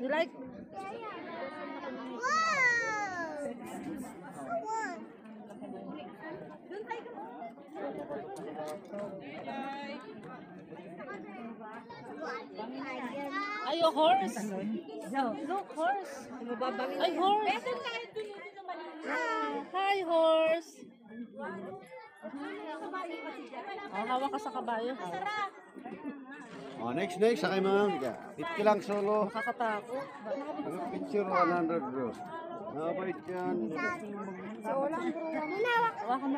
You like? Ay, a horse. Look, horse. Ay, horse. Hi, horse. Oh, hawak ka sa kabayo. Oh, next, sakay mga. 50 lang solo. Nakakatakot. Picture 100 bro. Nakabait yan.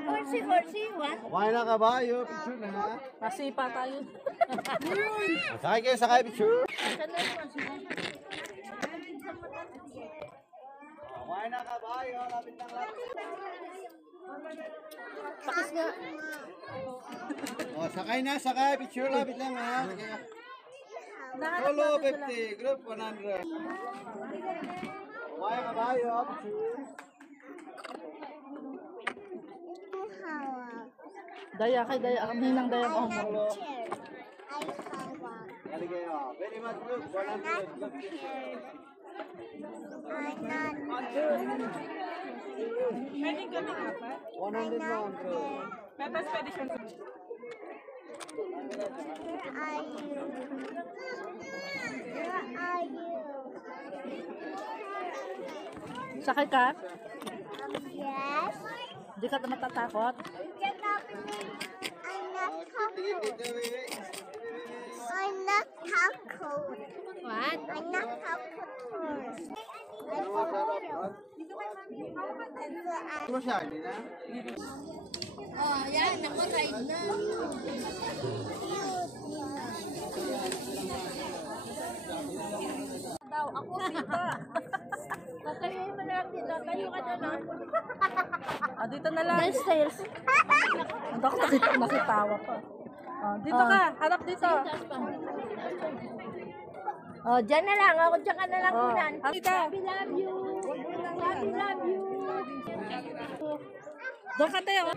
Horsey, what? Kumain na kabayo, picture na ha. Masipa tayo. Sakay kayo, sakay picture. Kumain na kabayo, lapit lang lapit. Pakis nga. Oh, sakay, picture lapit lang ha. Solo 50, group 100. Kumain kabayo, picture. Daya kay daya, ninang daya mo. Kali kayo, very much group 100. Pwedeng kami apat? 100 lang bro. Pepas pwede siya. Sakay ka? Yes. Di ka matatakot? I'm not takut. What? I'm not takut first. Ano siya, hindi na? Oh, yan. Naku-ride na. Daw, ako dito. Tatayoy mo lang dito. Tayo ka na lang. Ah, dito na lang. Downstairs. Ako nakitawa pa. Oh, dito ka. Harap dito. Oh, dyan na lang. Ako dyan ka na lang muna. Sabi love you. Sabi love you. Doon ka tayo.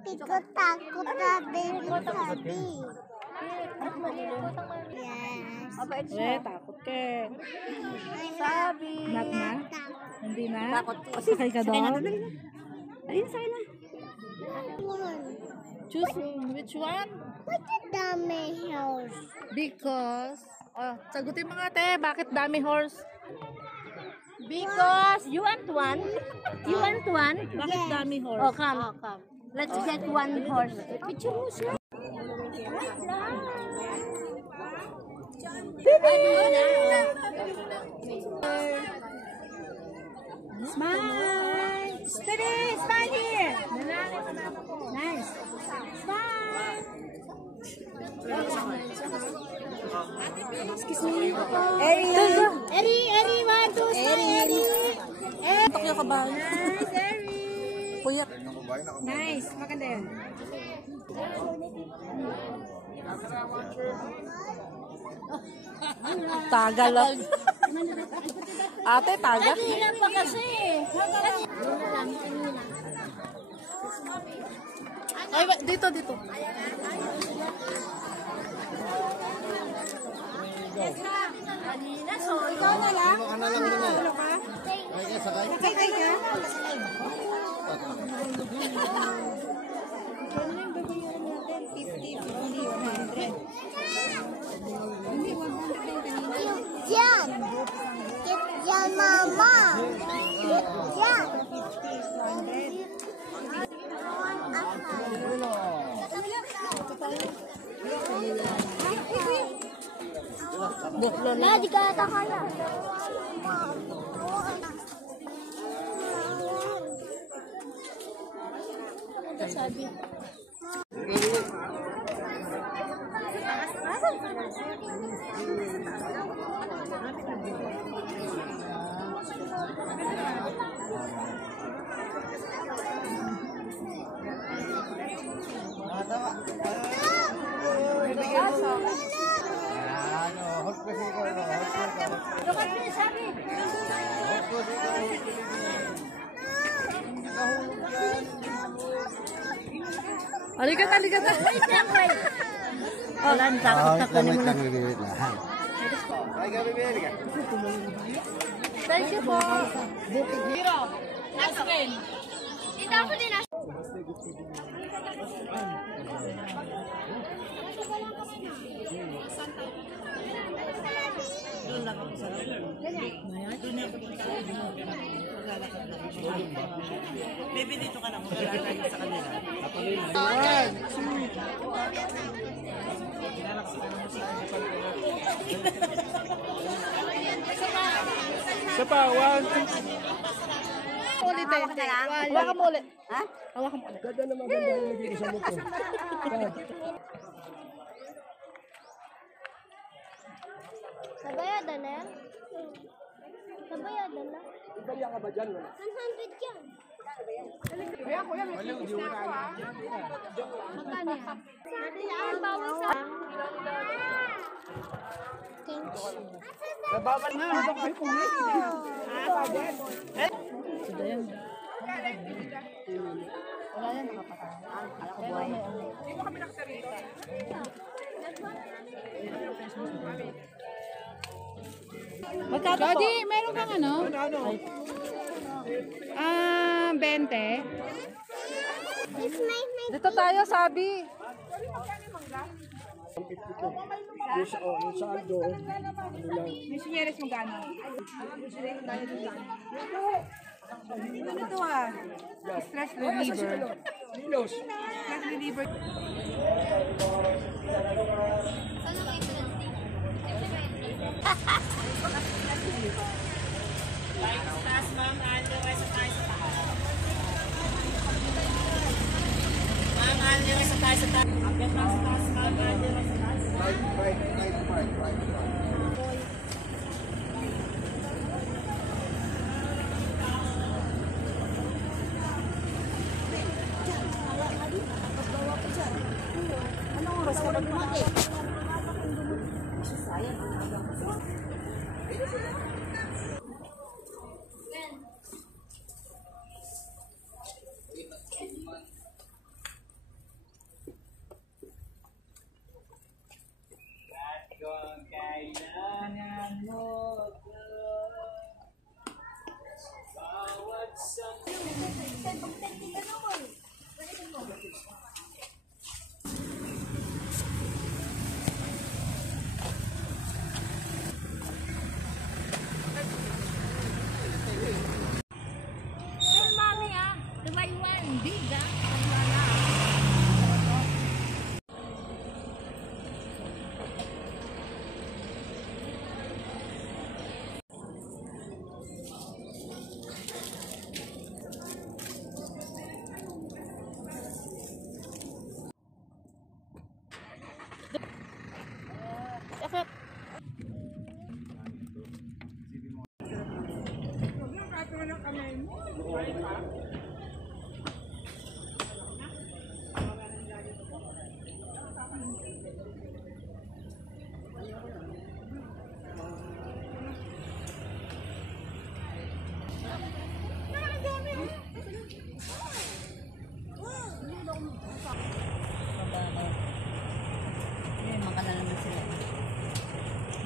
Hindi ko takot na baby sabi. Yes. Eh, takot ka. Sabi. Not na? Hindi na? Takot. Sakay ka doon? Ayun, sakay na. Choose which one? What the dami house? Because, sagutin mo nga te, bakit dami horse? Because, you want one? You want one? Bakit dami horse? Oh, come. Let's get one horse. Picture mo siya. Smile! Steady! Smile here! Nice! Smile! Excuse me. Eri, 1, 2, Eri. Tok yung kabayo. Nice, Eri. Puyat. Nice, maganda yan. Tagal lang. Ate, tagal. Kanina pa kasi. Ay, dito. Kanina, so ikaw na lang. Ano ka? Sakay ka? Sakay ka? Diyan. Diyan, mama. Diyan. Nah, di kata kaya. Sabi. Alikat. Oh, lan takot na kunin mo na. Halika, baby, halika. Thank you po. Dito ako din. Baby, dito ka na. Maglalagay sa kanila. Isa pa, 1, 2. Ulit eh. Hawakan mo ulit. Ha? Hawakan mo ulit. Ganda na maganda yung naging isa mo to. Nabayadan na yan? Nabayadan na? Ibaya ka ba dyan? 100 yan. Magkano yan? Ang bawal sa... Thank you. Nababal na. Ano kayo kung Wala yan, nakapatahan. Alam ko buhay. Magkano po? Daddy, meron kang ano? 20. Dito tayo, sabi. yung sa Aldo, ano lang. Yung sinyeres mo gano'n? Ano to ah? Stress reliever. Milos. Stress reliever.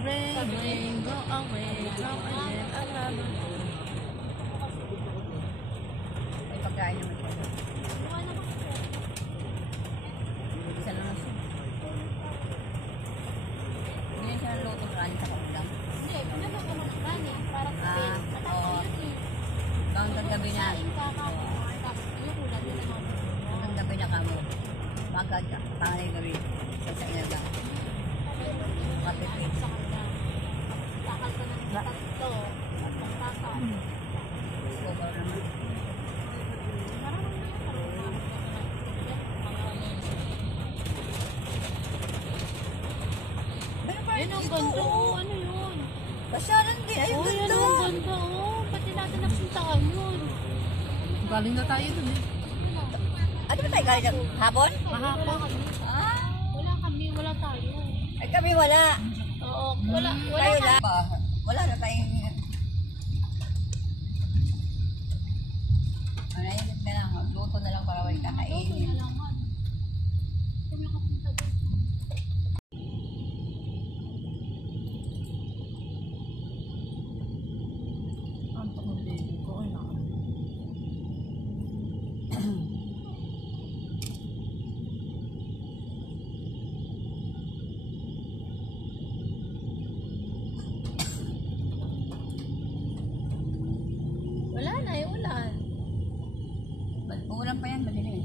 Rain, go away, go away, alam. May pagkain naman siya. Isa naman siya. Hindi siya luto kanin sa kapulang. Hindi, pinapag mo ng kanin. Parang Oo. Hanggang gabi na. Hanggang gabi na kamo. Magag, pangalay gabi. Sa ilaga. Kapit-pit. Takal ka ng tatlo. Tatlong takal. Sobrang naman. Yun ang ganda, oh. Ano yun? Pasyalan din. Ay, Oh, yan ganda. ang ganda, oh. Pati natin naksintahan yun. Galing na tayo dun eh. Ano ba tayo galing? Hapon? Mahapon. Ah, Wala kami, wala tayo. ay kami wala. Oo, wala Tayo kami. lang. Wala na tayong... Ano yun na lang. Luto na lang para may kakainin. Wala na, yung ulan. Uulan pa yan, madilim.